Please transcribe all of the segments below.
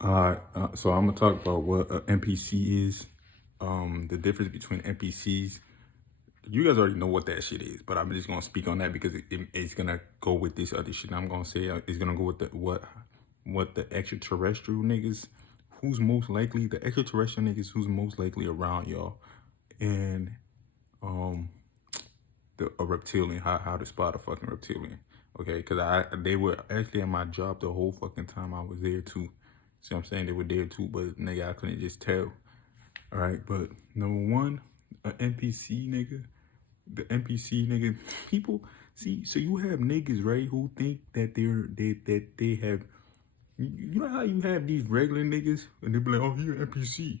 So I'm gonna talk about what an NPC is, the difference between NPCs. You guys already know what that shit is, but I'm just gonna speak on that because it's gonna go with this other shit. I'm gonna say it's gonna go with what the extraterrestrial niggas, who's most likely the extraterrestrial niggas who's most likely around y'all, and um a reptilian, how to spot a fucking reptilian. Okay, because they were actually at my job the whole fucking time I was there too. See what I'm saying? They were there too, but nigga, I couldn't just tell. All right, but number one, an NPC nigga, the NPC nigga, people see. So you have niggas, right, who think that they have. You know how you have these regular niggas and they be like, oh, you're an NPC. See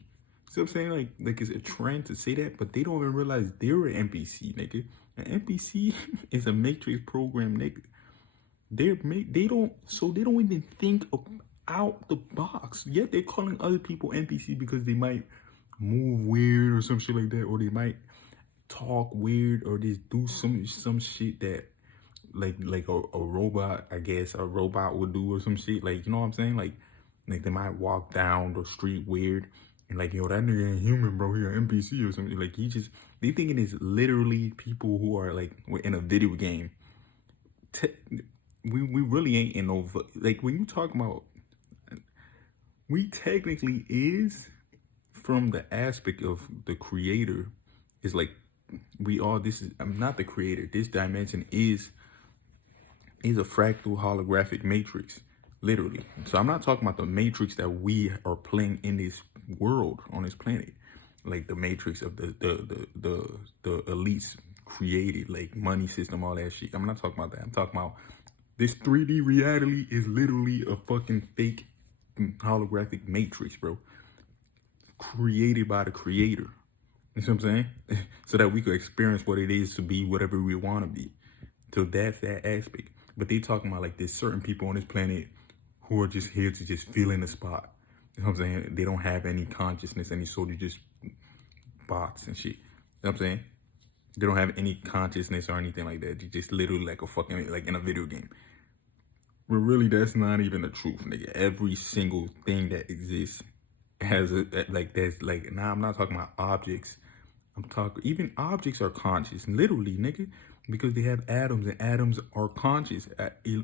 what I'm saying? Like it's a trend to say that, but they don't even realize they're an NPC, nigga. An NPC is a matrix program, nigga. They don't even think out the box. Yet they're calling other people NPC because they might move weird or some shit like that, or they might talk weird, or just do some shit that like a robot, I guess a robot would do or some shit. Like, you know what I'm saying? Like they might walk down the street weird and like, yo, that nigga ain't human, bro. He an NPC or something. Like they thinking it's literally people who are like in a video game. We really ain't in no like when you talk about we technically is from the aspect of the creator is like we all this is I'm not the creator. This dimension is a fractal holographic matrix, literally. So I'm not talking about the matrix that we are playing in this world on this planet, like the matrix of the elites created, like money system, all that shit. I'm not talking about that. I'm talking about this 3D reality is literally a fucking fake holographic matrix, bro, created by the creator. You see what I'm saying? So that we could experience what it is to be whatever we want to be. So that's that aspect. But they talking about like there's certain people on this planet who are just here to just fill in the spot. You know what I'm saying? They don't have any consciousness, any soul. They're just bots and shit. You know what I'm saying? They don't have any consciousness or anything like that. They just literally like a fucking, like in a video game. But really, that's not even the truth, nigga. Every single thing that exists has a, like, there's like, now I'm not talking about objects. I'm talking, even objects are conscious, literally, nigga, because they have atoms and atoms are conscious.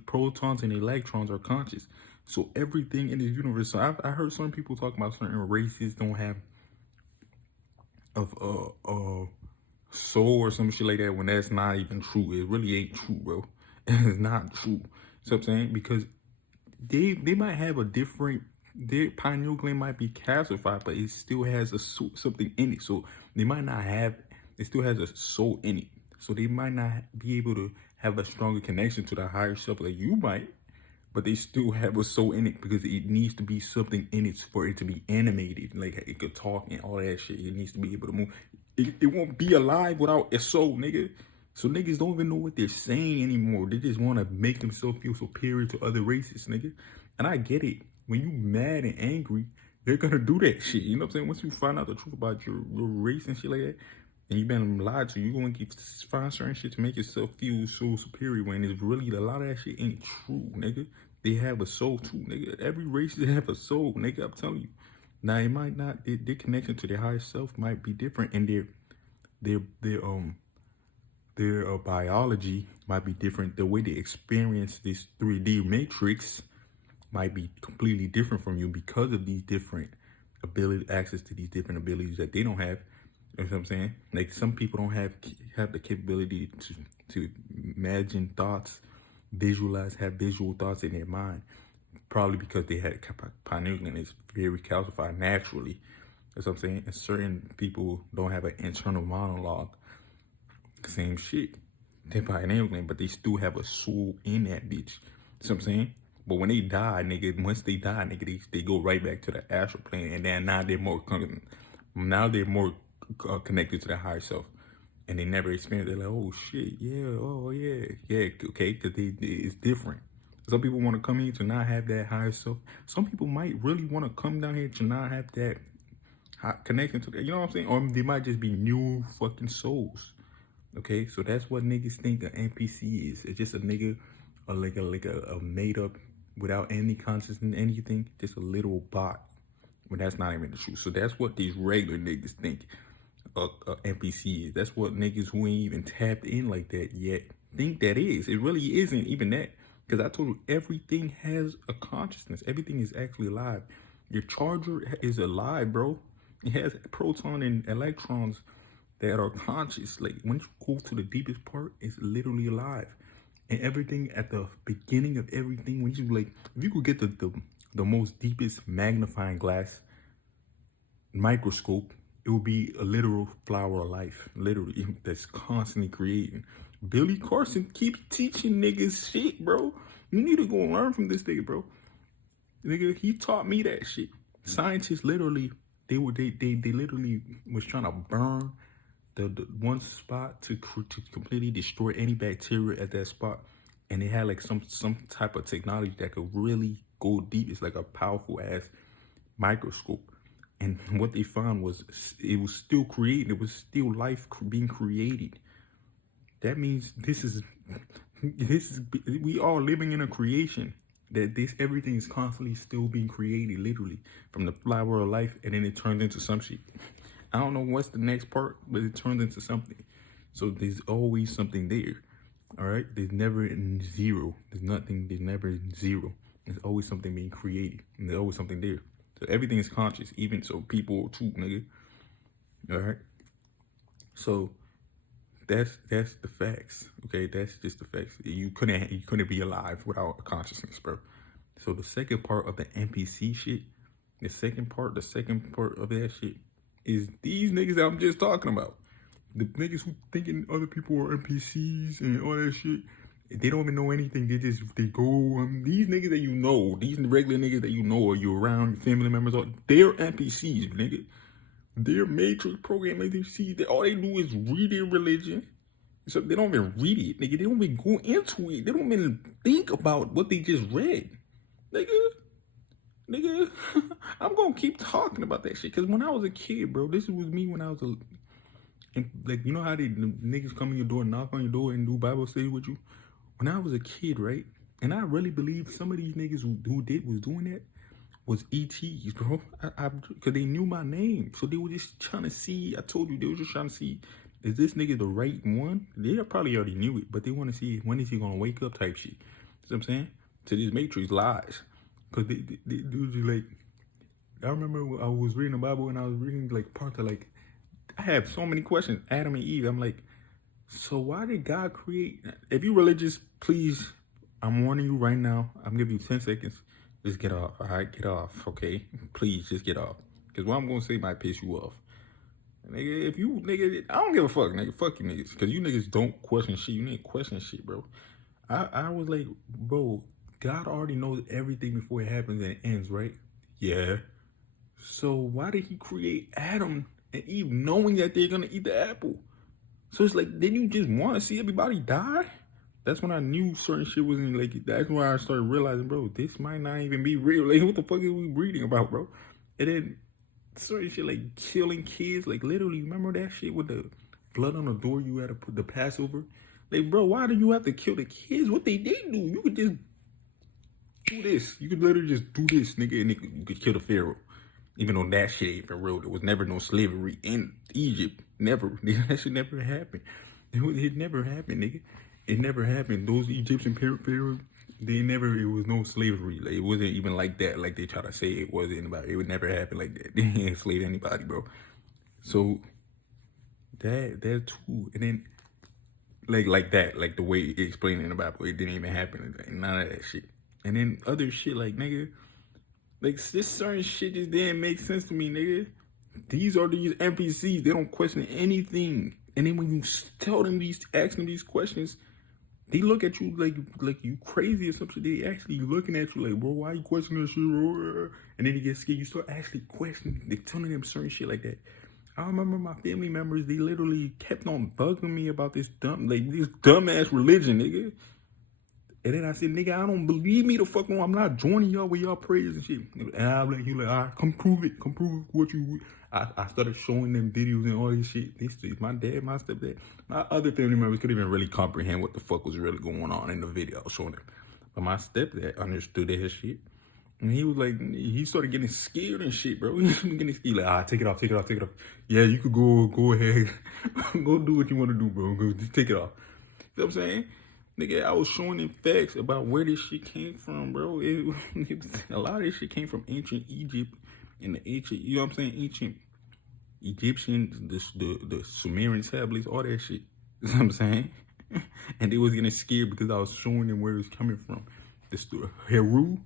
Protons and electrons are conscious. So everything in this universe. So I heard some people talk about certain races don't have of soul or some shit like that when that's not even true. It really ain't true, bro. It's not true. So I'm saying because they might have a different their pineal gland might be calcified, but it still has something in it. So they might not have it still has a soul in it. So they might not be able to have a stronger connection to the higher self like you might, but they still have a soul in it because it needs to be something in it for it to be animated. Like it could talk and all that shit. It needs to be able to move. It won't be alive without a soul, nigga. So niggas don't even know what they're saying anymore. They just want to make themselves feel superior to other races, nigga. And I get it. When you mad and angry, they're gonna do that shit. You know what I'm saying? Once you find out the truth about your race and shit like that, and you've been lied to, you're gonna find certain shit to make yourself feel so superior when it's really a lot of that shit ain't true, nigga. They have a soul too, nigga. Every race they have a soul, nigga. I'm telling you. Now it might not their connection to their higher self might be different, and their their biology might be different. The way they experience this 3D matrix might be completely different from you because of these different ability access to these different abilities that they don't have. You know what I'm saying? Like some people don't have the capability to imagine thoughts, have visual thoughts in their mind, probably because they had pineal gland is very calcified naturally. That's what I'm saying. And certain people don't have an internal monologue. Same shit. They pineal gland, but they still have a soul in that bitch. You know what I'm saying? But when they die, nigga, once they die, nigga, they go right back to the astral plane, and then now they're more connected to the higher self, and they never experienced. They're like, oh shit, yeah, oh yeah, yeah, okay, because it's different. Some people want to come here to not have that higher self. Some people might really want to come down here to not have that connection to that. You know what I'm saying? Or they might just be new fucking souls. Okay, so that's what niggas think an NPC is. It's just a nigga, or like a made up without any consciousness, anything, just a little bot. When that's not even the truth. So that's what these regular niggas think a NPC is. That's what niggas who ain't even tapped in like that yet think that is. It really isn't even that. Because I told you, everything has a consciousness. Everything is actually alive. Your charger is alive, bro. It has proton and electrons that are conscious. Like, when you go to the deepest part, it's literally alive. And everything at the beginning of everything, when you like, if you could get the most deepest magnifying glass microscope, it would be a literal flower of life, literally, that's constantly creating. Billy Carson keeps teaching niggas shit, bro. You need to go and learn from this nigga, bro. Nigga, he taught me that shit. Scientists literally, they literally was trying to burn the one spot to completely destroy any bacteria at that spot, and they had like some type of technology that could really go deep. It's like a powerful ass microscope, and what they found was it was still creating. It was still life being created. That means this is we are living in a creation. That everything is constantly still being created, literally, from the flower of life, and then it turns into some shit. I don't know what's the next part, but it turns into something. So there's always something there. All right? There's never zero. There's nothing. There's never zero. There's always something being created. And there's always something there. So everything is conscious. Even so, people too, nigga. All right? So that's the facts. Okay? That's just the facts. You couldn't be alive without a consciousness, bro. So the second part of the NPC shit, the second part of that shit is these niggas that I'm just talking about. The niggas who thinking other people are NPCs and all that shit, they don't even know anything. They go, these niggas that you know, these regular niggas that you know or you around, your family members, they're NPCs, nigga. They're matrix program NPCs. All they do is read their religion. So they don't even read it, nigga. They don't even go into it. They don't even think about what they just read. Nigga, I'm gonna keep talking about that shit. Cause when I was a kid, bro, this was me when I was like, you know how the niggas come in your door, knock on your door, and do Bible study with you? When I was a kid, right? And I really believe some of these niggas who was doing that was ETs, bro. Cause they knew my name. So they were just trying to see, I told you, they were just trying to see, is this nigga the right one? They probably already knew it, but they want to see when is he gonna wake up type shit. You know what I'm saying? To this matrix lies. Cause they dudes like, I remember I was reading the Bible and I was reading like parts of like, I have so many questions. Adam and Eve. I'm like, so why did God create? If you religious, please, I'm warning you right now. I'm giving you 10 seconds. Just get off. All right, get off. Okay, please just get off. Cause what I'm gonna say might piss you off. Nigga, if you nigga, I don't give a fuck, nigga. Fuck you niggas. Cause you niggas don't question shit. You need to question shit, bro. I was like, bro, God already knows everything before it happens and it ends, right? Yeah. So why did he create Adam and Eve knowing that they're gonna eat the apple? So it's like, didn't you just want to see everybody die? That's when I knew certain shit wasn't like, that's when I started realizing, bro, this might not even be real. Like, what the fuck are we reading about, bro? And then certain shit like killing kids, like literally, remember that shit with the blood on the door you had to put the Passover? Like, bro, why do you have to kill the kids? What they did do? You could just do this. You could literally just do this, nigga, and you could kill the Pharaoh. Even though that shit ain't been real. There was never no slavery in Egypt. Never. That shit never happened. It never happened, nigga. It never happened. Those Egyptian pharaohs, it was no slavery. Like, it wasn't even like that. Like they try to say it wasn't about. It would never happen like that. They ain't enslaved anybody, bro. So, that too. And then, like that, like the way it explained in the Bible, it didn't even happen. None of that shit. And then other shit, like, nigga, like, this certain shit just didn't make sense to me, nigga. These are these NPCs. They don't question anything. And then when you tell them ask them these questions, they look at you like you crazy or something. They actually looking at you like, bro, why you questioning this shit, bro? And then you get scared. You start actually questioning. They telling them certain shit like that. I remember my family members, they literally kept on bugging me about this dumbass religion, nigga. And then I said, nigga, I don't believe me the fuck on. I'm not joining y'all with y'all prayers and shit. And I'm like, he like, all right, come prove it. Come prove what you. I started showing them videos and all this shit. This is my dad, my stepdad. My other family members couldn't even really comprehend what the fuck was really going on in the video I was showing them. But my stepdad understood that shit. And he was like, he started getting scared and shit, bro. He was getting scared, like, take it off, take it off, take it off. Yeah, you could go ahead, go do what you want to do, bro. Go, just take it off. You know what I'm saying? Nigga, I was showing them facts about where this shit came from, bro. A lot of this shit came from ancient Egypt and the ancient, you know what I'm saying? Ancient Egyptians, the Sumerian tablets, all that shit. You know what I'm saying? And they was getting scared because I was showing them where it was coming from. The story, Heru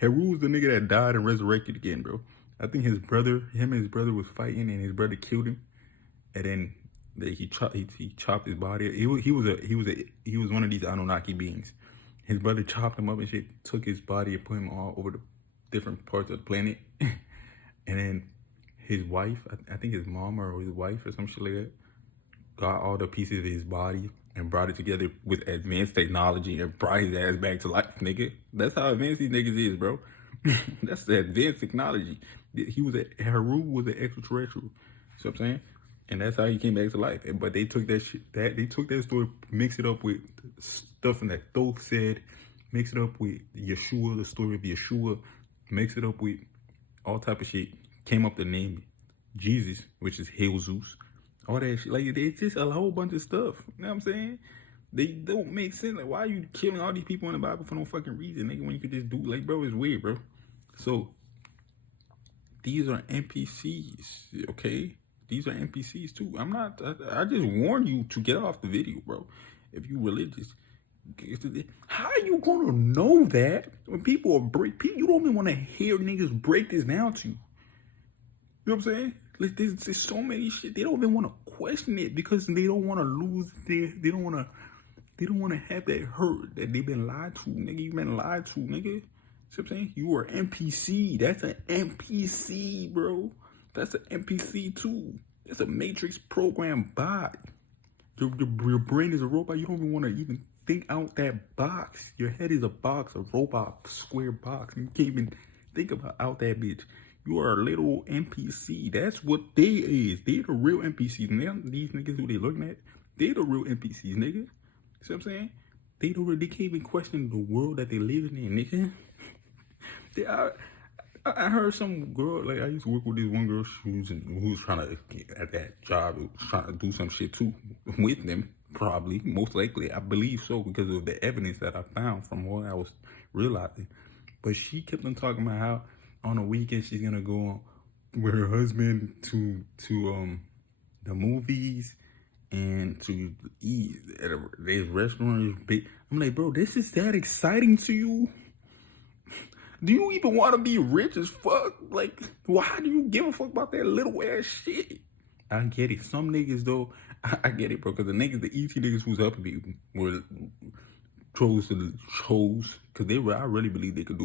was the nigga that died and resurrected again, bro. I think him and his brother was fighting, and his brother killed him, and then he chopped his body. He was one of these Anunnaki beings. His brother chopped him up and shit, took his body and put him all over the different parts of the planet, and then his wife, I think his mom or his wife or some shit like that, got all the pieces of his body and brought it together with advanced technology and brought his ass back to life, nigga. That's how advanced these niggas is, bro. That's the advanced technology. Heru was an extraterrestrial. See what I'm saying? And that's how he came back to life. But they took that shit, they took that story, mixed it up with stuff that Thoth said, mixed it up with Yeshua, the story of Yeshua, mixed it up with all type of shit. Came up the name Jesus, which is Hail Zeus. All that shit. Like, it's just a whole bunch of stuff. You know what I'm saying? They don't make sense. Like, why are you killing all these people in the Bible for no fucking reason, nigga, when you could just do, like, bro, it's weird, bro. So, these are NPCs, okay? These are NPCs, too. I just warn you to get off the video, bro. If you religious. How are you gonna know that when people are you don't even want to hear niggas break this down to you? You know what I'm saying? Like, there's so many shit. They don't even want to question it because they don't want to lose they don't want to have that hurt that they've been lied to, nigga. You've been lied to, nigga. See what I'm saying? You are NPC. That's an NPC, bro. That's an NPC too. That's a Matrix program bot. Your brain is a robot. You don't even want to even think out that box. Your head is a box, a robot, square box. You can't even think about out that bitch. You are a little NPC. That's what they is. They're the real NPCs. Now, these niggas who they looking at, they the real NPCs, nigga. See what I'm saying? They can't even question the world that they living in, nigga. I heard some girl, like, I used to work with this one girl, who was trying to get at that job, trying to do some shit too with them, probably, most likely. I believe so because of the evidence that I found from what I was realizing. But she kept on talking about how on a weekend she's gonna go with her husband to the movies and to eat at this restaurant. I'm like, bro, this is that exciting to you? Do you even want to be rich as fuck? Like, why do you give a fuck about that little ass shit? I get it. Some niggas though, I get it, bro. Because the ET niggas who's helping me were chose because I really believe they could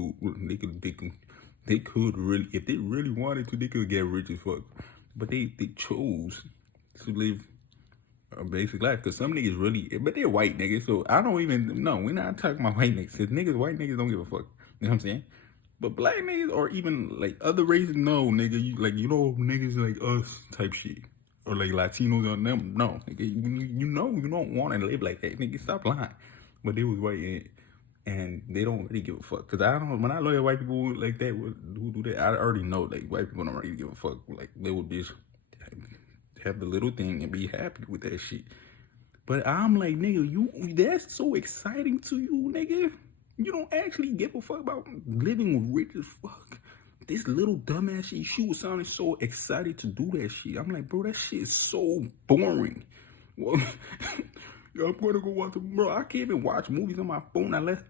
really, if they really wanted to, they could get rich as fuck. But they chose to live a basic life because some niggas really, but they're white niggas. So I don't even, no, we're not talking about white niggas because white niggas don't give a fuck. You know what I'm saying? But black niggas or even like other races, no, nigga, you know niggas like us type shit. Or like Latinos on them, no, nigga, you know you don't want to live like that, nigga, stop lying. But they was white and they don't really give a fuck. Cause when I look at white people like that who do that, I already know like white people don't really give a fuck. Like they would just have the little thing and be happy with that shit. But I'm like, nigga, that's so exciting to you, nigga. You don't actually give a fuck about living rich as fuck. This little dumbass shit, she was sounding so excited to do that shit. I'm like, bro, that shit is so boring. Well, I'm gonna go watch bro. I can't even watch movies on my phone unless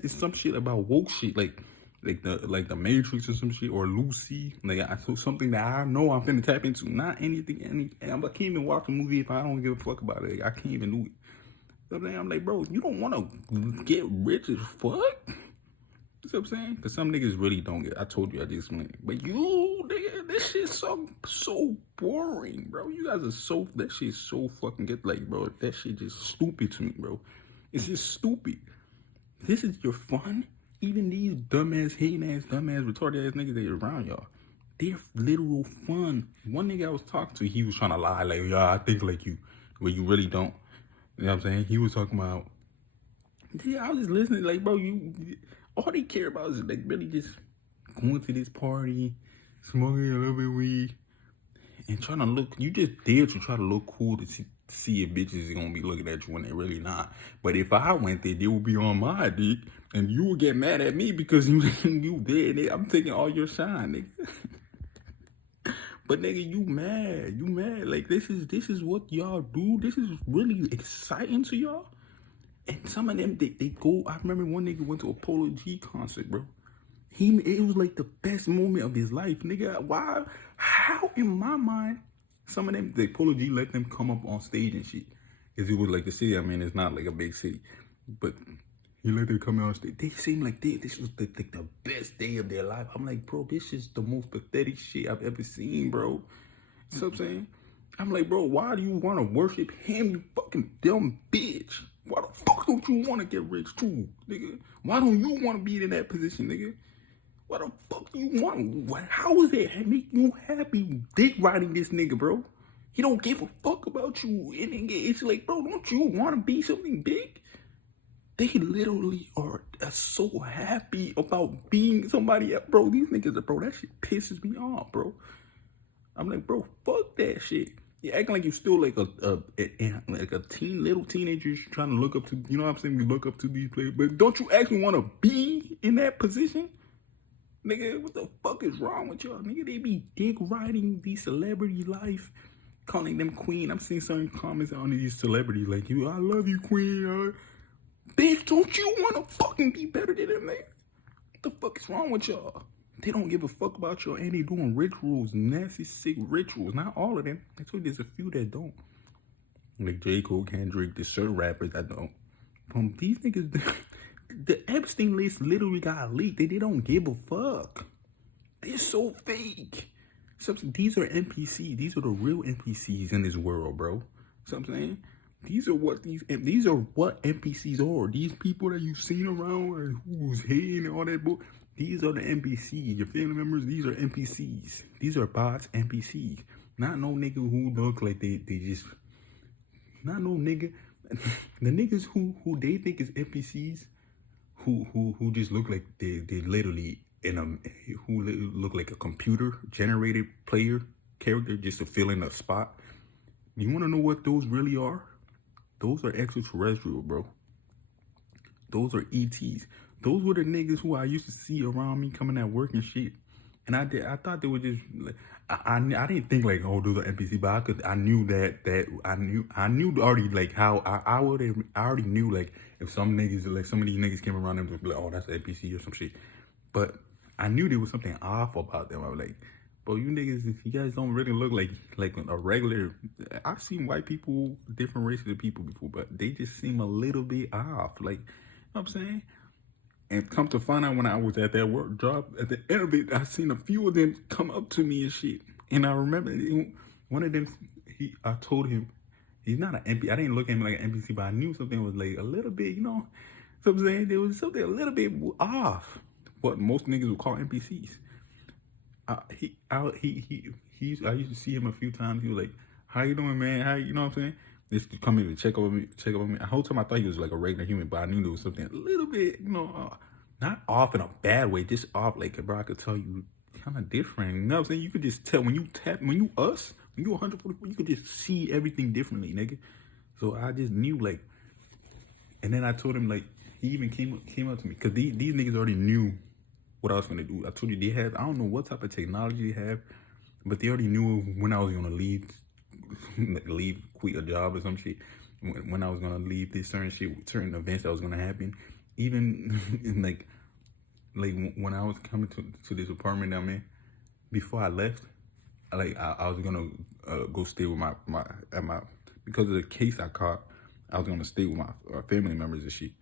it's some shit about woke shit, like the Matrix or some shit, or Lucy. Like something that I know I'm finna tap into. Not anything. I can't even watch a movie if I don't give a fuck about it. Like, I can't even do it. I'm like, bro, you don't want to get rich as fuck? You know what I'm saying? Because some niggas really don't get. I told you I just went. But you, nigga, this shit's so boring, bro. You guys are that shit's so fucking good. Like, bro, that shit just stupid to me, bro. It's just stupid. This is your fun? Even these dumbass, hating ass, dumbass, retarded ass niggas that are around y'all, they're literal fun. One nigga I was talking to, he was trying to lie, like, yeah, I think like you, but you really don't. You know what I'm saying? He was talking about Yeah, I was just listening, like, bro, all they care about is like really just going to this party, smoking a little bit of weed, and trying to look. You just there to try to look cool to see if bitches is gonna be looking at you when they really not. But if I went there, they would be on my dick, and you would get mad at me because you there. Nigga, I'm taking all your shine, nigga. But nigga, you mad. Like this is what y'all do. This is really exciting to y'all. And some of them, they go. I remember one nigga went to a Polo G concert, bro. It was like the best moment of his life, nigga. Why? How in my mind, some of them, the Polo G let them come up on stage and shit. Cause it was like the city. I mean, it's not like a big city, but he let them come out on stage. They seemed like this was the best day of their life. I'm like, bro, this is the most pathetic shit I've ever seen, bro. You know what I'm saying? I'm like, bro, why do you want to worship him, you fucking dumb bitch? Why the fuck don't you want to get rich too, nigga? Why don't you want to be in that position, nigga? What the fuck do you want? How is it make you happy dick riding this nigga, bro? He don't give a fuck about you. And it's like, bro, don't you want to be something big? They literally are so happy about being somebody else. Bro, these niggas, bro, that shit pisses me off, bro. I'm like, bro, fuck that shit. You acting like you're still like a little teenager trying to look up to, you know what I'm saying? We look up to these players, but don't you actually want to be in that position? Nigga, what the fuck is wrong with y'all? Nigga, they be dick riding these celebrity life, calling them queen. I'm seeing certain comments on these celebrities like, I love you, queen. Bitch, don't you want to fucking be better than them, nigga? What the fuck is wrong with y'all? They don't give a fuck about y'all, and they doing rituals, nasty, sick rituals. Not all of them. I told you there's a few that don't. Like J. Cole, Kendrick, there's certain rappers that don't. These niggas, the Epstein list literally got leaked. They don't give a fuck. They're so fake. These are NPCs. These are the real NPCs in this world, bro. So I'm saying, these are what NPCs are. These people that you've seen around and who's hating and all that book. These are the NPCs. Your family members, these are NPCs. These are bots, NPCs. Not no nigga who look like they just, not no nigga. The niggas who they think is NPCs, who just look like they literally who look like a computer generated player character just to fill in a spot. You want to know what those really are? Those are extraterrestrial, bro. Those are ETs. Those were the niggas who I used to see around me coming at work and shit. And I thought they were just like, I didn't think like, oh, those are NPC, but I knew I knew already like how I already knew like if some niggas, like some of these niggas came around them to be like, oh, that's an NPC or some shit. But I knew there was something off about them. I was like, bro, you niggas, you guys don't really look like a regular. I've seen white people, different races of people before, but they just seem a little bit off. Like, you know what I'm saying? And come to find out, when I was at that work job, at the end of it, I seen a few of them come up to me and shit. And I remember one of them, I told him, he's not an NPC. I didn't look at him like an NPC, but I knew something was like a little bit, you know, so I'm saying there was something a little bit off. What most niggas would call NPCs. I used to see him a few times. He was like, "How you doing, man? How you know what I'm saying?" Just to come in and check over me. The whole time I thought he was like a regular human, but I knew there was something a little bit, you know, not off in a bad way, just off. Like, bro, I could tell you kind of different. You know what I'm saying? You could just tell when you 144, you could just see everything differently, nigga. So I just knew, like, and then I told him, like, he even came up to me because these niggas already knew what I was gonna do. I told you they had, I don't know what type of technology they have, but they already knew when I was gonna leave, quit a job or some shit. When I was gonna leave this certain shit, certain events that was gonna happen. Even like when I was coming to this apartment I'm in, before I left, I was gonna go stay with my because of the case I caught. I was gonna stay with my family members and shit,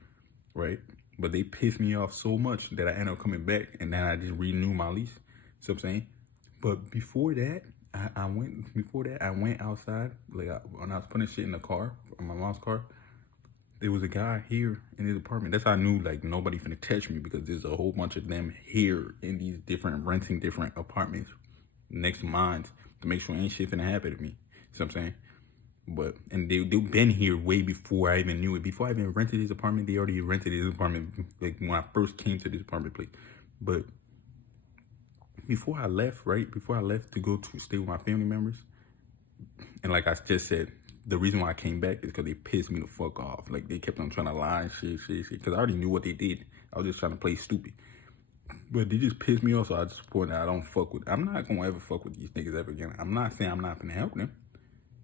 right? But they pissed me off so much that I ended up coming back, and then I just renewed my lease. See what I'm saying? But before that, I went outside. Like when I was putting shit in the car, in my mom's car, there was a guy here in his apartment. That's how I knew like nobody finna touch me, because there's a whole bunch of them here in these renting different apartments next to mine to make sure ain't shit finna happen to me. See what I'm saying? And they've been here way before I even knew it. Before I even rented his apartment, they already rented his apartment, like when I first came to this apartment place. But before I left, right before I left to go to stay with my family members, and like I just said, the reason why I came back is because they pissed me the fuck off. Like, they kept on trying to lie and shit. Because I already knew what they did. I was just trying to play stupid. But they just pissed me off, so I just pointed out I don't fuck with. I'm not gonna ever fuck with these niggas ever again. I'm not saying I'm not gonna help them,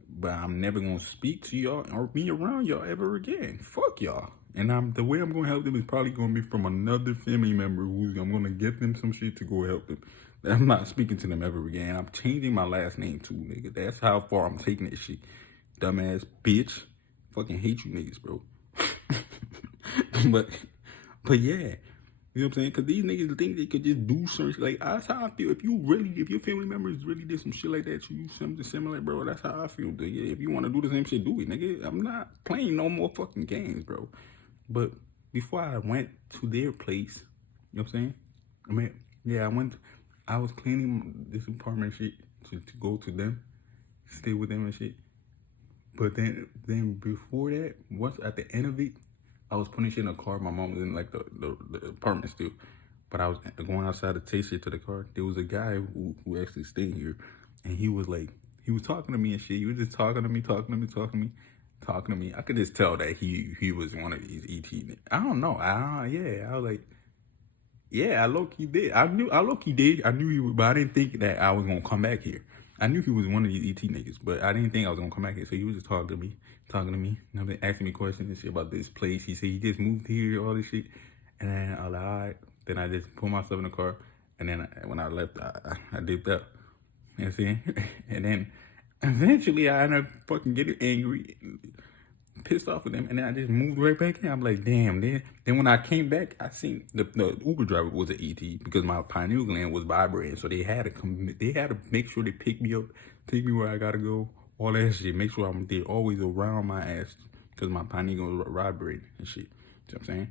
but I'm never gonna speak to y'all or be around y'all ever again. Fuck y'all. And the way I'm gonna help them is probably gonna be from another family member who's I'm gonna get them some shit to go help them. I'm not speaking to them ever again. I'm changing my last name too, nigga. That's how far I'm taking this shit. Dumbass bitch. Fucking hate you niggas, bro. but yeah. You know what I'm saying? Because these niggas think they could just do certain shit. Like, that's how I feel. If your family members really did some shit like that, you something similar, bro, that's how I feel. If you want to do the same shit, do it, nigga. I'm not playing no more fucking games, bro. But before I went to their place, you know what I'm saying? I was cleaning this apartment shit to go to them, stay with them and shit. But then before that, once at the end of it, I was putting shit in the car. My mom was in like the apartment still, but I was going outside to take shit to the car. There was a guy who actually stayed here, and he was talking to me and shit. He was just talking to me. I could just tell that he was one of these ET. I don't know. I was like, yeah, I low-key did. I low-key did. I knew he would, but I didn't think that I was gonna come back here. I knew he was one of these ET niggas, but I didn't think I was gonna come back here. So he was just talking to me, and been asking me questions and shit about this place. He said he just moved here, all this shit. And then I was like, all right. Then I just put myself in the car, and then when I left, I dipped out. You know what I'm saying? And then eventually I ended up fucking getting angry, pissed off with them, and then I just moved right back in. I'm like, damn. Then when I came back, I seen the Uber driver was an ET because my pineal gland was vibrating, so they had to make sure they pick me up, take me where I gotta go, all that shit. Make sure they're always around my ass because my pineal gland was vibrating and shit. You know what I'm saying?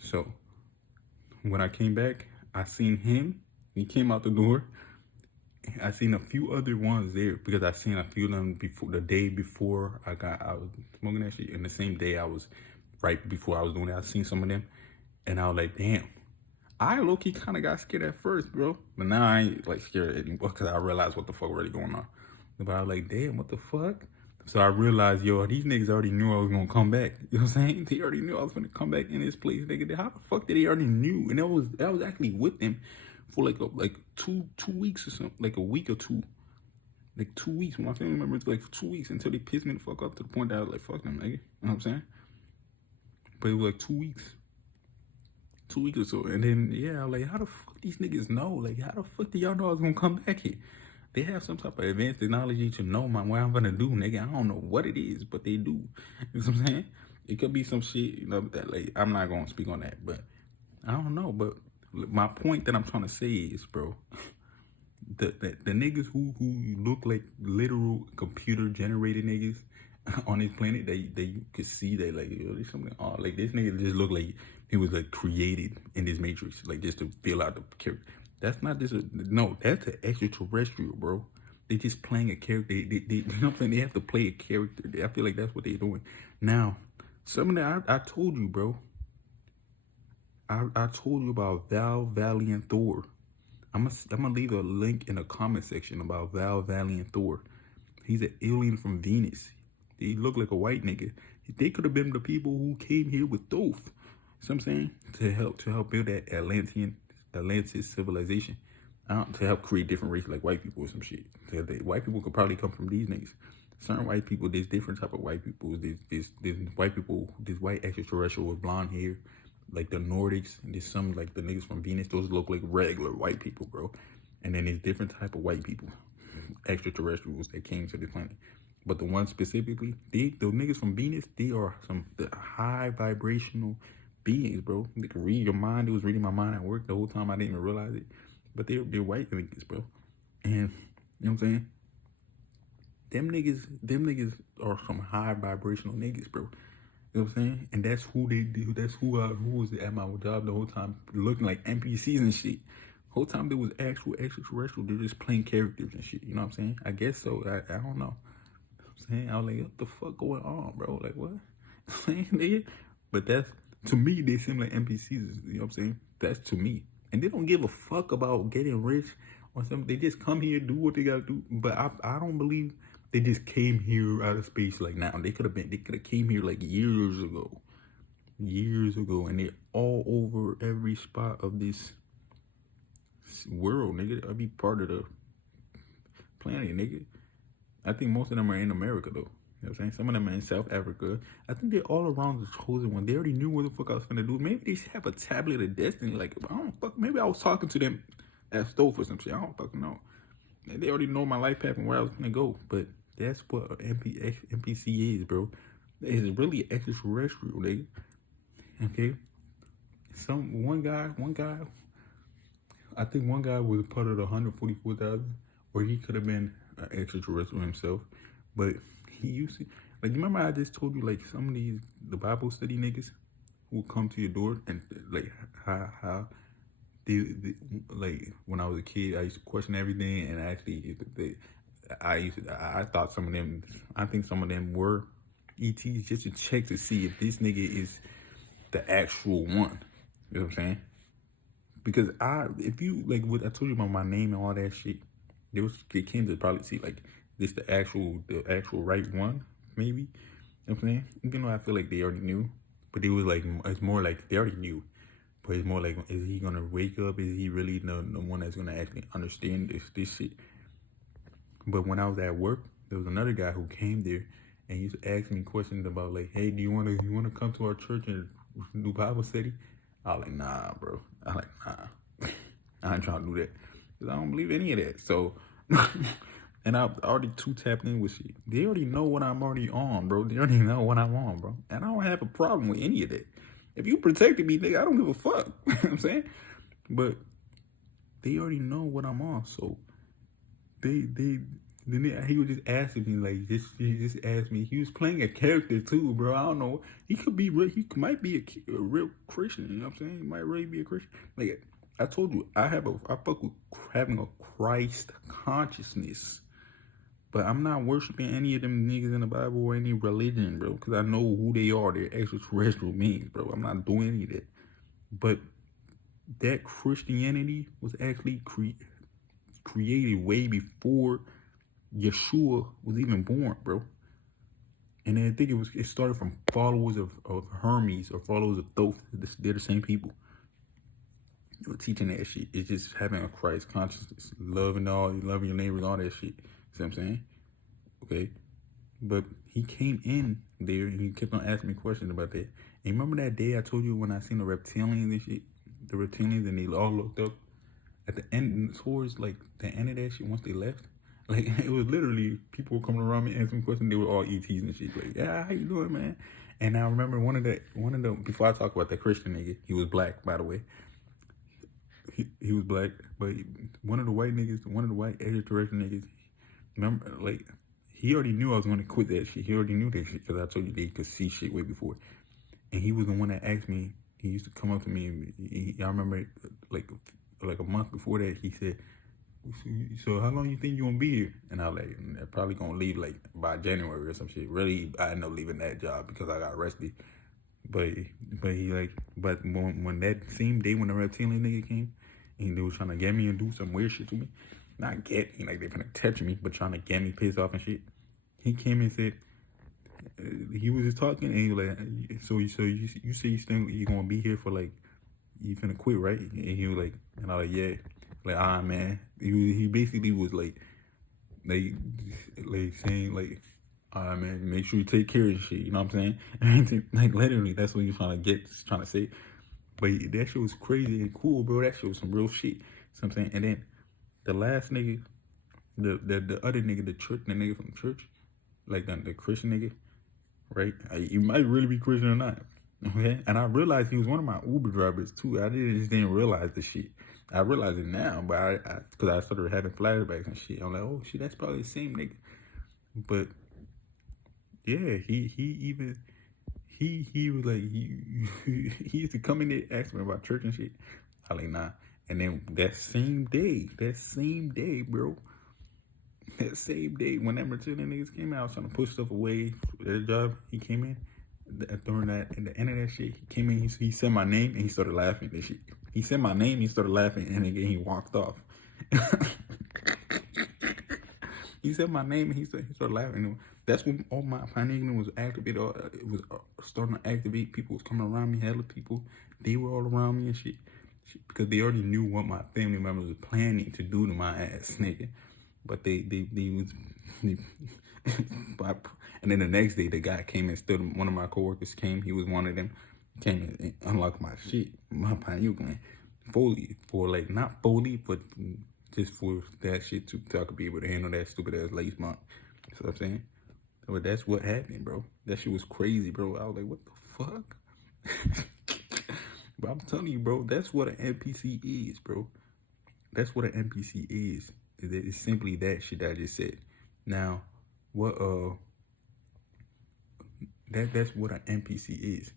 So when I came back, I seen him. He came out the door. I seen a few other ones there because I seen a few of them before the day before I was smoking that shit. And the same day right before I was doing that, I seen some of them, and I was like, damn. I low-key kind of got scared at first, bro, but now I ain't like scared anymore because I realized what the fuck really going on. But I was like, damn, what the fuck? So I realized, yo, these niggas already knew I was gonna come back. You know what I'm saying? They already knew I was gonna come back in this place, nigga. How the fuck did they already knew? And I was actually with them for like 2 weeks or something, like a week or two, like 2 weeks with my family members, like for 2 weeks until they pissed me the fuck up to the point that I was like, fuck them, nigga. You know what I'm saying? But it was like 2 weeks. 2 weeks or so. And then, yeah, I was like, how the fuck these niggas know? Like, how the fuck do y'all know I was gonna come back here? They have some type of advanced technology to know what I'm gonna do, nigga. I don't know what it is, but they do. You know what I'm saying? It could be some shit, you know, that like I'm not gonna speak on that, but I don't know. But my point that I'm trying to say is, bro, the niggas who look like literal computer generated niggas on this planet that you could see that like, yo, there's something odd. Like, this nigga just look like he was like created in this matrix, like just to fill out the character. That's not just that's an extraterrestrial, bro. They just playing a character. They you know what I'm saying? They have to play a character. I feel like that's what they're doing. Now, some of that I told you, bro. I told you about Val, Valley, and Thor. I'm gonna leave a link in the comment section about Val, Valley, and Thor. He's an alien from Venus. He looked like a white nigga. They could have been the people who came here with Thoth. You know what I'm saying? To help build that Atlantis civilization. To help create different races like white people or some shit. White people could probably come from these niggas. Certain white people, there's different type of white people. There's white people, there's white extraterrestrial with blonde hair, like the Nordics. And there's some like the niggas from Venus. Those look like regular white people, bro. And then there's different type of white people, extraterrestrials that came to the planet. But the ones specifically, the niggas from Venus, they are the high vibrational beings, bro. They can read your mind. They was reading my mind at work the whole time. I didn't even realize it. But they're white niggas, bro. And you know what I'm saying? Them niggas are some high vibrational niggas, bro. You know what I'm saying? And that's who they do. That's who was at my job the whole time, looking like NPCs and shit. Whole time there was actual extraterrestrial. They're just playing characters and shit. You know what I'm saying? I guess so. I don't know. saying? I was like, what the fuck going on, bro? Like, what? Saying, nigga? But that's, to me, they seem like NPCs, you know what I'm saying? That's to me. And they don't give a fuck about getting rich or something. They just come here, do what they gotta do. But I don't believe they just came here out of space like now. They could have came here like years ago. And they're all over every spot of this world, nigga. I'll be part of the planet, nigga. I think most of them are in America, though. You know what I'm saying? Some of them are in South Africa. I think they're all around the chosen one. They already knew what the fuck I was gonna do. Maybe they have a tablet of destiny. Like, I don't fuck. Maybe I was talking to them at stove or some shit. I don't fucking know. They already know my life path and where I was gonna go. But that's what NPC is, bro. It's really extraterrestrial, nigga. Okay? One guy, I think one guy was part of the 144,000, or he could have been an extraterrestrial himself. But he used to, like, you remember I just told you, like, some of the Bible study niggas who come to your door and, like, how they like, when I was a kid, I used to question everything, and actually, I thought some of them, I think some of them were ETs, just to check to see if this nigga is the actual one. You know what I'm saying? Because if you, like, what I told you about my name and all that shit, they came to probably see, like, this the actual right one, maybe. You know what I'm saying? Even though I feel like they already knew, but it was like, it's more like they already knew, but it's more like, is he gonna wake up? Is he really the one that's gonna actually understand this shit? But when I was at work, there was another guy who came there, and he used to ask me questions about, like, hey, do you wanna come to our church and do Bible study? I was like, nah, bro. I like, nah. I ain't trying to do that. Because I don't believe any of that. So, and I already too tapped in with shit. They already know what I'm already on, bro. They already know what I'm on, bro. And I don't have a problem with any of that. If you protected me, nigga, I don't give a fuck. You know what I'm saying? But they already know what I'm on. So, then he was just asking me, like, he just asked me. He was playing a character too, bro. I don't know. He could be real. He might be a real Christian. You know what I'm saying? He might really be a Christian. Like I told you, I fuck with having a Christ consciousness, but I'm not worshiping any of them niggas in the Bible or any religion, bro. Because I know who they are. They're extraterrestrial beings, bro. I'm not doing any of that. But that Christianity was actually created way before Yeshua was even born, bro. And then I think it started from followers of Hermes or followers of Thoth. They're the same people. They were teaching that shit. It's just having a Christ consciousness, loving your neighbors, all that shit. See what I'm saying? Okay. But he came in there and he kept on asking me questions about that. And remember that day I told you when I seen the reptilians and shit? The reptilians, and they all looked up at the end, towards like the end of that shit, once they left. Like, it was literally people were coming around me asking questions. They were all ETs and shit. Like, yeah, how you doing, man? And I remember one of the before I talk about that Christian nigga, he was black, by the way. He was black, but one of the white extraterrestrial niggas, remember, like, he already knew I was going to quit that shit. He already knew that shit because I told you they could see shit way before. And he was the one that asked me. He used to come up to me. And I remember, like a month before that, he said, so how long you think you gonna be here? And I was like, I'm probably gonna leave like by January or some shit. Really, I ended up leaving that job because I got arrested. But when that same day when the reptilian nigga came and they was trying to get me and do some weird shit to me, not get me like they finna touch me, but trying to get me pissed off and shit. He came and said, he was just talking and he was like, so you say you gonna be here for like, you finna quit, right? And he was like, and I was like, yeah. Like, man. He basically was like saying like, man, make sure you take care of shit. You know what I'm saying? Like, literally, that's what he was trying to say. But that shit was crazy and cool, bro. That shit was some real shit. You know what I'm saying? And then the last nigga, the other nigga, the nigga from the church, like the Christian nigga, right? You might really be Christian or not. Okay, and I realized he was one of my Uber drivers too. I just didn't realize the shit. I realize it now, but because I started having flashbacks and shit. I'm like, oh shit, that's probably the same nigga. But yeah, he was like, he used to come in there ask me about church and shit. I like, nah. And then that same day, bro, that same day when them Reptilian niggas came out, I was trying to push stuff away for their job. He came in during that, at the end of that shit, he came in, he said my name, and he started laughing and shit. He said my name, he started laughing, and again, he walked off. He said my name, and he started laughing. That's when all my pineal was activated. It was starting to activate. People was coming around me, hella people. They were all around me and shit. Because they already knew what my family members were planning to do to my ass, nigga. But they was, and then the next day the guy came and stood. One of my coworkers came. He was one of them. Came and unlocked my shit, my pineal gland, fully for like not fully, but just for that shit so I could be able to handle that stupid ass lace month. You know what I'm saying? But that's what happened, bro. That shit was crazy, bro. I was like, what the fuck? But I'm telling you, bro, that's what an NPC is, bro. That's what an NPC is. It's simply that shit that I just said. Now, what that's what an NPC is.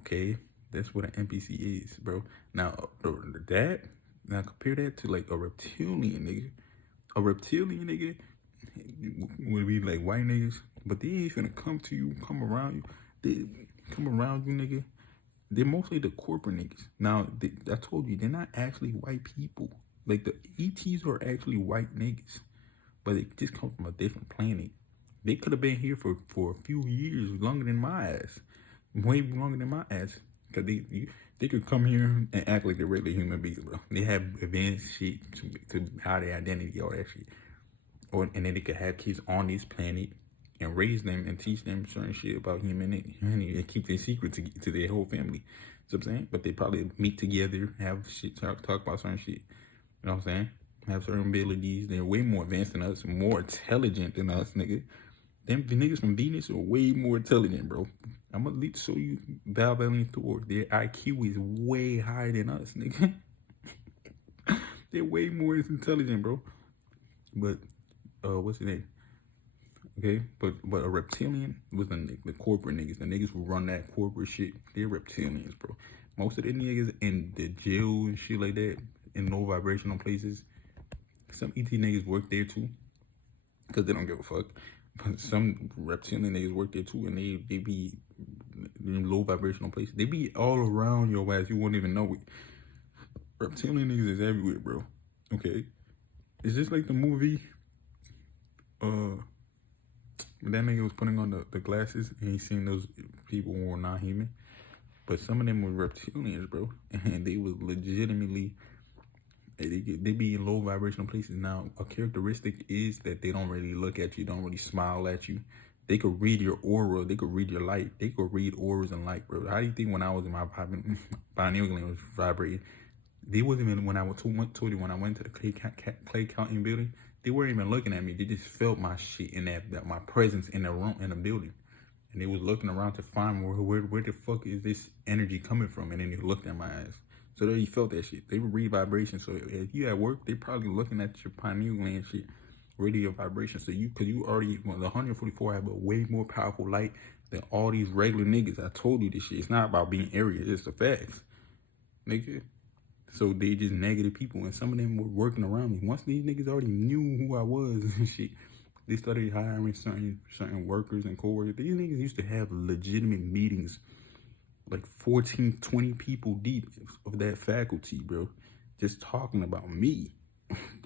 Okay? That's what an NPC is, bro. Now now compare that to like a reptilian nigga. A reptilian nigga would be like white niggas, but they ain't finna come to you, come around you. They come around you, nigga. They're mostly the corporate niggas. Now, I told you, they're not actually white people. Like, the ETs are actually white niggas, but they just come from a different planet. They could have been here for a few years, longer than my ass. Way longer than my ass. Because they could come here and act like they're regular human beings, bro. They have advanced shit to hide their identity, all that shit. And then they could have kids on this planet and raise them and teach them certain shit about humanity and keep their secret to their whole family. You know what I'm saying? But they probably meet together, have shit, talk about certain shit. You know what I'm saying? Have certain abilities. They're way more advanced than us, more intelligent than us, nigga. Them the niggas from Venus are way more intelligent, bro. I'm gonna show you Val and Thor. Their IQ is way higher than us, nigga. They're way more intelligent, bro. But what's the name? Okay, but a reptilian was the corporate niggas. The niggas who run that corporate shit, they're reptilians, bro. Most of the niggas in the jail and shit like that, in low vibrational places, some ET niggas work there too, because they don't give a fuck. But some reptilian niggas work there too, and they be in low vibrational places. They be all around your ass. You won't even know it. Reptilian niggas is everywhere, bro. Okay, it's just like the movie. That nigga was putting on the glasses and he seen those people who were not human. But some of them were reptilians, bro. And they was legitimately, they be in low vibrational places. Now, a characteristic is that they don't really look at you, don't really smile at you. They could read your aura, they could read your light, they could read auras and light, bro. How do you think when I was in my pineal gland was vibrating? They wasn't even, when I told you, when I went to the clay counting building, they weren't even looking at me. They just felt my shit in that my presence in the room, in the building. And they was looking around to find where the fuck is this energy coming from? And then they looked at my ass. So they felt that shit. They would read vibrations. So if you at work, they probably looking at your pineal gland shit, radio vibration. So because you already, the 144 have a way more powerful light than all these regular niggas. I told you this shit. It's not about being arrogant. It's the facts, nigga. So they just negative people, and some of them were working around me. Once these niggas already knew who I was and shit, they started hiring certain workers and co-workers. These niggas used to have legitimate meetings, like 14, 20 people deep of that faculty, bro. Just talking about me.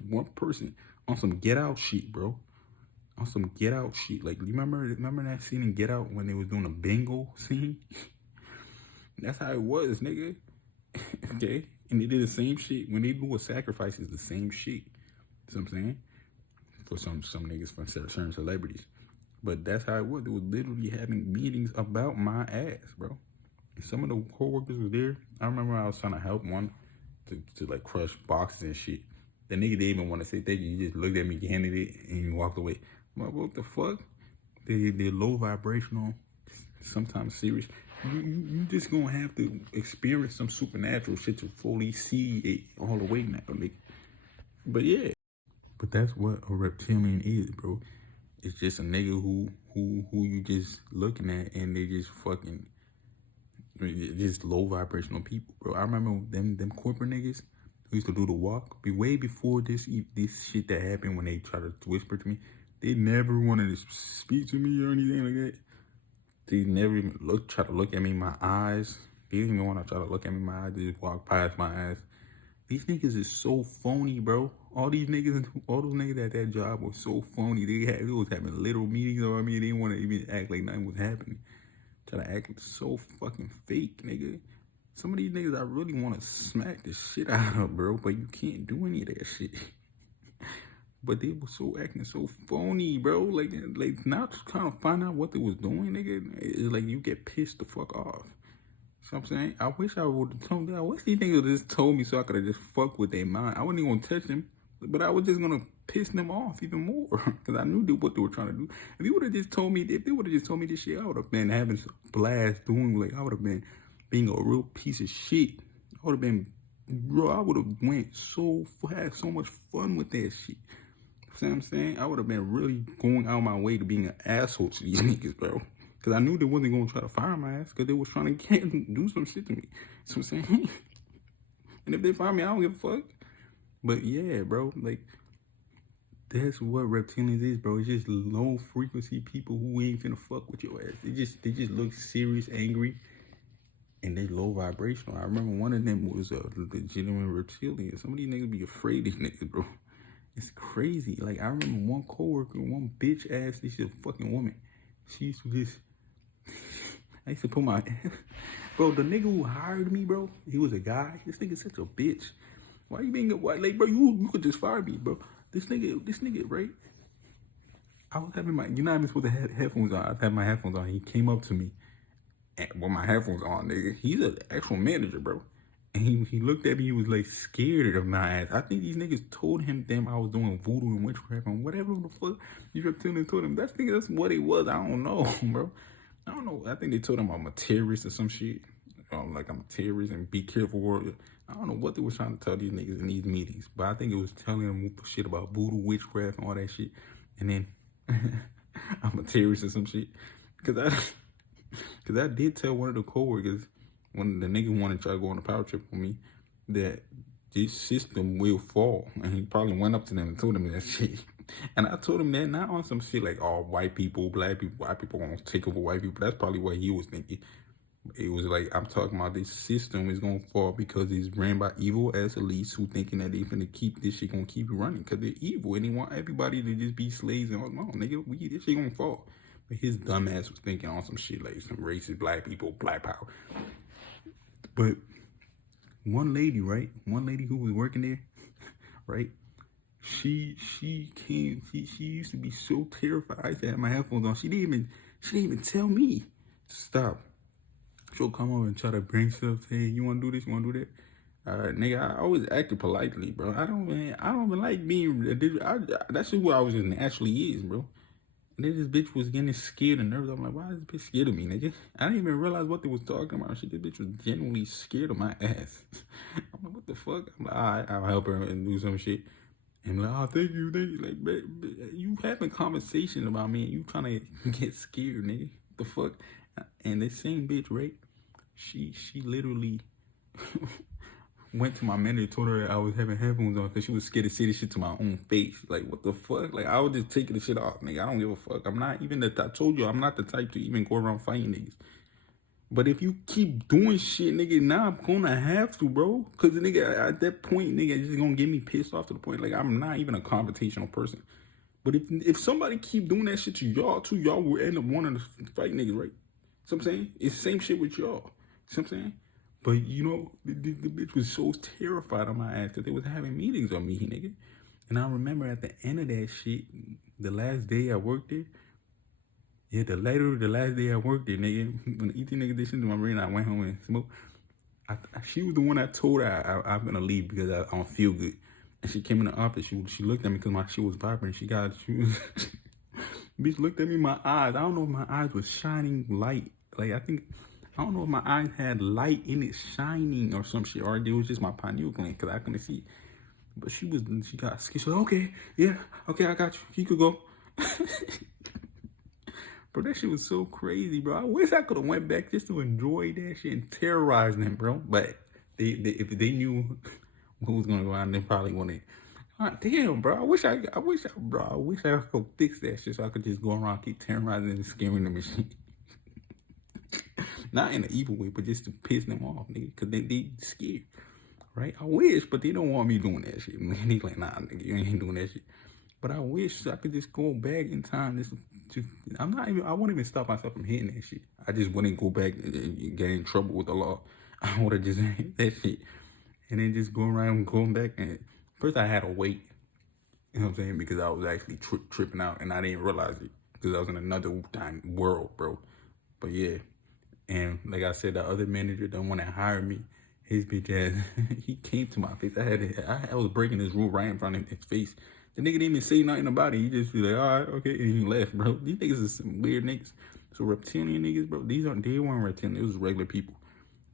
One person on some Get Out shit, bro. On some Get Out shit. Like, you remember that scene in Get Out when they was doing a bingo scene? That's how it was, nigga. Okay? And they did the same shit. When they do a sacrifice, it's the same shit. You know what I'm saying? For some niggas, for certain celebrities. But that's how it was. They was literally having meetings about my ass, bro. And some of the co-workers was there. I remember I was trying to help one to like crush boxes and shit. The nigga didn't even want to say thank you. He just looked at me, handed it, and he walked away. I'm like, what the fuck? They're low vibrational, sometimes serious. You just gonna have to experience some supernatural shit to fully see it all the way now, nigga. But yeah, but that's what a reptilian is, bro. It's just a nigga who you just looking at and they just fucking just low vibrational people, bro. I remember them corporate niggas We used to do the walk. Be way before this shit that happened when they try to whisper to me. They never wanted to speak to me or anything like that. They never even try to look at me in my eyes. They didn't even want to try to look at me in my eyes. They just walk past my eyes. These niggas is so phony, bro. All those niggas at that job was so phony. They was having little meetings on me. They didn't want to even act like nothing was happening. Try to act so fucking fake, nigga. Some of these niggas I really want to smack the shit out of, bro. But you can't do any of that shit. But they were so acting so phony, bro. Like now to kind of find out what they was doing, nigga. It's like you get pissed the fuck off. So I'm saying, I wish I would have told them. I wish these niggas just told me so I could have just fucked with their mind. I wasn't even gonna touch them, but I was just gonna piss them off even more because I knew what they were trying to do. If they would have just told me this shit, I would have been having some blast doing. Like I would have been being a real piece of shit. I would have been, bro. I would have had so much fun with that shit. See what I'm saying? I would have been really going out my way to being an asshole to these niggas, bro. Because I knew they wasn't going to try to fire my ass because they was trying to do some shit to me. See what I'm saying? And if they fire me, I don't give a fuck. But yeah, bro, like, that's what reptilians is, bro. It's just low frequency people who ain't finna fuck with your ass. They just look serious, angry, and they low vibrational. I remember one of them was a legitimate reptilian. Some of these niggas be afraid of these niggas, bro. It's crazy. Like, I remember one coworker, one bitch ass, this is a fucking woman. She used to just, I used to put my, bro, the nigga who hired me, bro, he was a guy. This nigga's such a bitch. Why you being a white, like, bro, you could just fire me, bro. This nigga, right? I was having my, you know, I'm supposed to have headphones on. I was having my headphones on. He came up to me with my headphones on, nigga. He's an actual manager, bro. And he looked at me, he was like scared of my ass. I think these niggas told him I was doing voodoo and witchcraft and whatever the fuck these reptilians told him. That's what it was. I don't know, bro. I don't know. I think they told him I'm a terrorist or some shit. Like I'm a terrorist and be careful. I don't know what they was trying to tell these niggas in these meetings. But I think it was telling them shit about voodoo, witchcraft and all that shit. And then I'm a terrorist or some shit. Cause I did tell one of the coworkers, when the nigga wanted to try to go on a power trip with me, that this system will fall. And he probably went up to them and told them that shit. And I told him that not on some shit like, oh, white people, black people, white people gonna take over white people. That's probably what he was thinking. It was like, I'm talking about this system is gonna fall because it's ran by evil ass elites who thinking that they finna keep this shit, gonna keep running because they're evil and they want everybody to just be slaves and all. No, nigga, this shit gonna fall. But his dumb ass was thinking on some shit like some racist black people, black power. But one lady, right? One lady who was working there, right? She used to be so terrified. I used to have my headphones on. She didn't even tell me to stop. She'll come over and try to bring stuff. Say, hey, you wanna do this? You wanna do that? Nigga, I always acted politely, bro. I don't even like being. That's just what I was just naturally is, bro. And then this bitch was getting scared and nervous. I'm like, why is this bitch scared of me, nigga? I didn't even realize what they was talking about. This bitch was genuinely scared of my ass. I'm like, what the fuck? I'm like, all right, I'll help her and do some shit. And I'm like, oh, thank you. Like, you having conversation about me and you trying to get scared, nigga. What the fuck? And this same bitch, right? She literally went to my manager, told her that I was having headphones on because she was scared to say this shit to my own face. Like, what the fuck? Like, I was just taking the shit off, nigga. I don't give a fuck. I'm not even I told you, I'm not the type to even go around fighting niggas. But if you keep doing shit, nigga, now I'm gonna have to, bro. Because, nigga, at that point, nigga, it's just gonna get me pissed off to the point. Like, I'm not even a confrontational person. But if somebody keep doing that shit to y'all, too, y'all will end up wanting to fight niggas, right? See what I'm saying? It's the same shit with y'all. See what I'm saying? But, you know, the bitch was so terrified on my ass because they was having meetings on me, nigga. And I remember at the end of that shit, the last day I worked there, the last day I worked there, nigga, when the ET nigga did shit to my brain, I went home and smoked. She was the one I told her I'm going to leave because I don't feel good. And she came in the office. She looked at me because my shit was vibrating. Bitch looked at me in my eyes. I don't know if my eyes was shining light. Like, I don't know if my eyes had light in it shining or some shit, or it was just my pineal gland because I couldn't see it. But she got scared. She was like, okay, yeah, okay, I got you. You could go. Bro, that shit was so crazy, bro. I wish I could have went back just to enjoy that shit and terrorize them, bro. But if they knew who's gonna go out and they probably want to. Damn, bro. I wish I could fix that shit so I could just go around keep terrorizing and scaring them and shit. Not in an evil way, but just to piss them off, nigga, because they scared, right? I wish, but they don't want me doing that shit. Man, they like, nah, nigga, you ain't doing that shit. But I wish I could just go back in time. I won't even stop myself from hitting that shit. I just wouldn't go back and get in trouble with the law. I would have just hit that shit. And then just go around going back. And first I had to wait. You know what I'm saying? Because I was actually tripping out and I didn't realize it. Because I was in another world, bro. But yeah. And like I said, the other manager, the one that hired me, his bitch ass, he came to my face. I was breaking his rule right in front of his face. The nigga didn't even say nothing about it. He just be like, all right, okay, and he left, bro. These niggas is some weird niggas. So reptilian niggas, bro, they weren't reptilian. It was regular people.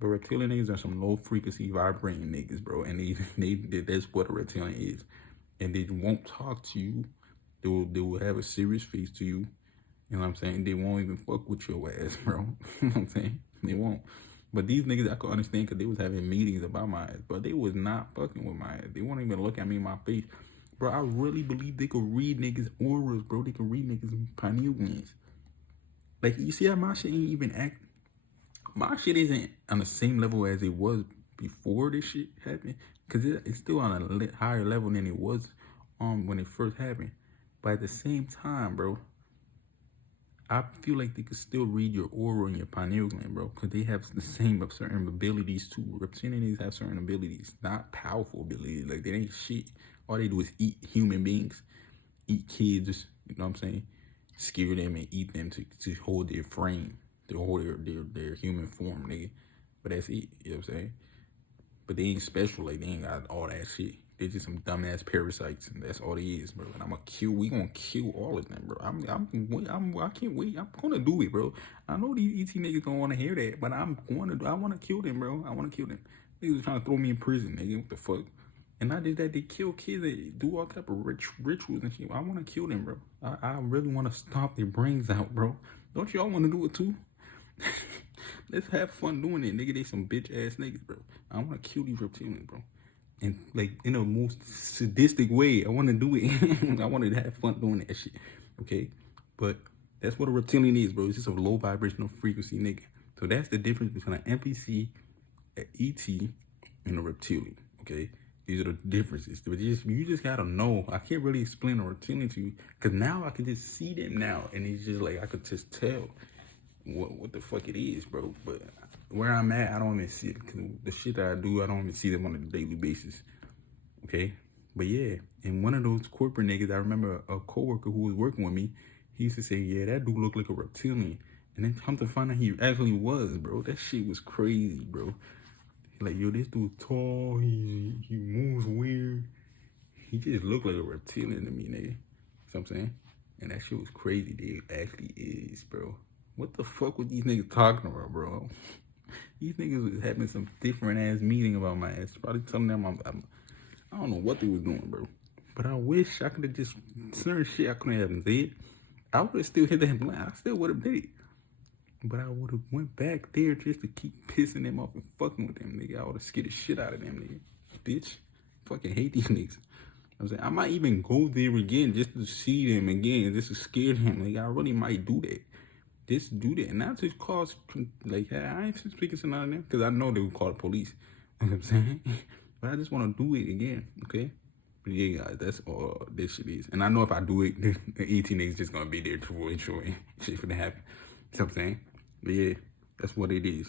But reptilian niggas are some low frequency vibrating niggas, bro. And that's what a reptilian is. And they won't talk to you. They will have a serious face to you. You know what I'm saying? They won't even fuck with your ass, bro. You know what I'm saying? They won't. But these niggas I could understand because they was having meetings about my ass. But they was not fucking with my ass. They won't even look at me in my face. Bro, I really believe they could read niggas' auras, bro. They could read niggas' pineal glands. Like, you see how my shit ain't even act? My shit isn't on the same level as it was before this shit happened. Because it's still on a higher level than it was when it first happened. But at the same time, bro, I feel like they could still read your aura and your pineal gland, bro, because they have the same certain abilities too. Reptilians have certain abilities, not powerful abilities. Like, they ain't shit. All they do is eat human beings, eat kids, you know what I'm saying? Scare them and eat them to hold their frame, to hold their human form, nigga. But that's it, you know what I'm saying? But they ain't special, like, they ain't got all that shit. They're just some dumbass parasites, and that's all they is, bro. And we gonna kill all of them, bro. I can't wait. I'm gonna do it, bro. I know these ET niggas don't want to hear that, but I want to kill them, bro. I want to kill them. Niggas was trying to throw me in prison, nigga. What the fuck? And not just that, they kill kids, they do all type of rituals and shit. I want to kill them, bro. I really want to stomp their brains out, bro. Don't y'all want to do it too? Let's have fun doing it, nigga. They some bitch ass niggas, bro. I want to kill these reptilians, bro. And like in the most sadistic way, I want to do it. I want to have fun doing that shit, okay? But that's what a reptilian is, bro. It's just a low vibrational frequency nigga. So that's the difference between an NPC, an ET, and a reptilian, okay? These are the differences. But you just gotta know. I can't really explain a reptilian to you because now I can just see them now, and it's just like I could just tell what the fuck it is, bro. But where I'm at, I don't even see it. Cause the shit that I do, I don't even see them on a daily basis. Okay? But yeah, and one of those corporate niggas, I remember a coworker who was working with me, he used to say, yeah, that dude looked like a reptilian. And then come to find out he actually was, bro. That shit was crazy, bro. Like, yo, this dude tall, he moves weird. He just looked like a reptilian to me, nigga. You know what I'm saying? And that shit was crazy, dude. It actually is, bro. What the fuck was these niggas talking about, bro? These niggas was having some different ass meeting about my ass. Probably telling them I don't know what they was doing, bro. But I wish I could have just certain shit I couldn't have said. I would have still hit that blunt. I still would have did it. But I would have went back there just to keep pissing them off and fucking with them, nigga. I would have scared the shit out of them, nigga. Bitch. Fucking hate these niggas. I'm saying, I might even go there again just to see them again, just to scare them. Like, I really might do that. Just do that. And not just cause, like, I ain't speaking to none of them because I know they would call the police. You know what I'm saying? But I just want to do it again, okay? But yeah, guys, that's all this shit is. And I know if I do it, the 18 niggas just going to be there to ensure shit for to happen. You know what I'm saying? But yeah, that's what it is.